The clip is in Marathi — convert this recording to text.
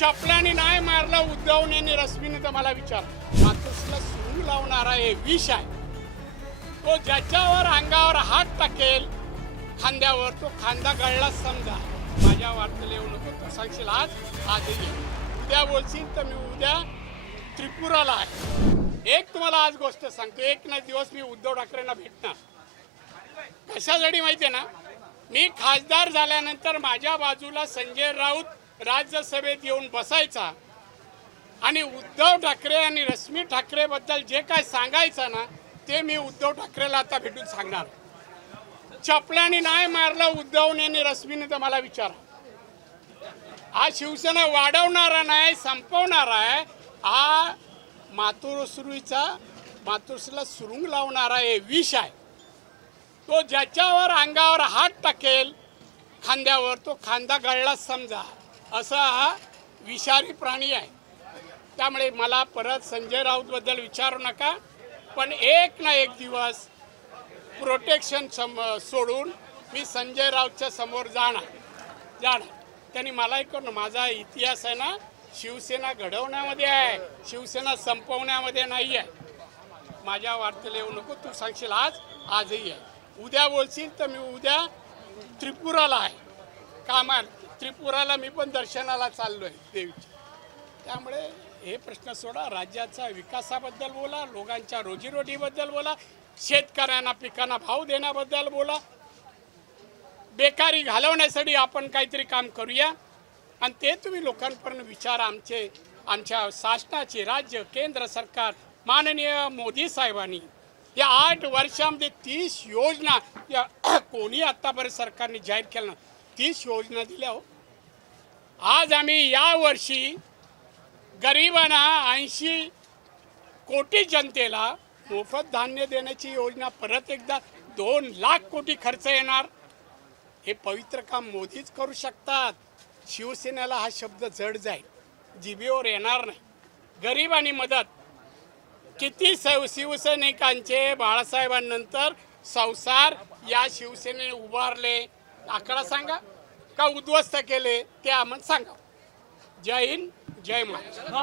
चपल्याने नाही मारला उद्धवने रश्मीने तर मला विचार. मातोश्रीला सुरू लावणारा हे विष आहे. तो ज्याच्यावर अंगावर हात टाकेल खांद्यावर तो खांदा गळला समजा. माझ्या वार्तेला येऊ नको तू सांगशील आज आज ये. उद्या बोलशील तर मी उद्या त्रिपुराला आहे. एक तुम्हाला आज गोष्ट सांगतो एक ना दिवस मी उद्धव ठाकरेंना भेटणार. कशासाठी माहिती आहे ना? मी खासदार झाल्यानंतर माझ्या बाजूला संजय राऊत राज्यसभेत येऊन बसायचा आणि उद्धव ठाकरे आणि रश्मी ठाकरेबद्दल जे काय सांगायचं ना ते मी उद्धव ठाकरेला आता भेटून सांगणार. चपलाने नाही मारलं उद्धवने आणि रश्मीने तर मला विचारा. हा शिवसेना वाढवणारा नाही संपवणारा आहे. हा मातोश्रीचा मातोश्रीला सुरुंग लावणारा हे विष आहे. तो ज्याच्यावर अंगावर हात टाकेल खांद्यावर तो खांदा गळला समजा. असा हा विषारी प्राणी आहे. त्यामुळे मला परत संजय राऊतबद्दल विचारू नका. पण एक ना एक दिवस प्रोटेक्शन सम सोडून मी संजय राऊतच्या समोर जाणार. जाणार. त्यांनी मलाही करून माझा इतिहास आहे ना शिवसेना घडवण्यामध्ये आहे. शिवसेना संपवण्यामध्ये नाही आहे. माझ्या वार्तेला येऊ नको तू सांगशील आज आजही आहे. उद्या बोलशील तर मी उद्या त्रिपुराला आहे. कामाला त्रिपुराला मी पण दर्शनाला चाललो आहे देवीच्या. त्यामुळे हे प्रश्न सोडा राज्याचा विकासाबद्दल बोला लोकांच्या रोजीरोटीबद्दल बोला शेतकऱ्यांना पिकांना भाव देण्याबद्दल बोला. बेकारी घालवण्यासाठी आपण काहीतरी काम करूया. आणि ते तुम्ही लोकांपर्यंत विचार आमचे आमच्या शासनाचे राज्य केंद्र सरकार माननीय मोदी साहेबांनी. या आठ वर्षामध्ये तीस योजना या कोणी आत्तापर्यंत सरकारने जाहीर केलं ना तीस योजना दिल्या हो. आज आम्ही यावर्षी गरिबांना ऐंशी कोटी जनतेला मोफत धान्य देण्याची योजना परत एकदा दोन लाख कोटी खर्च येणार. हे पवित्र काम मोदीच करू शकतात. शिवसेनेला हा शब्द जड जाईल. जिबीवर येणार नाही. गरिबांनी मदत. किती सव शिवसैनिकांचे बाळासाहेबांनंतर संसार या शिवसेनेने उभारले. आकडा सांगा. का उद्ध्वस्त केले ते आम्हाला सांगा. जय हिंद जय महाराष्ट्र.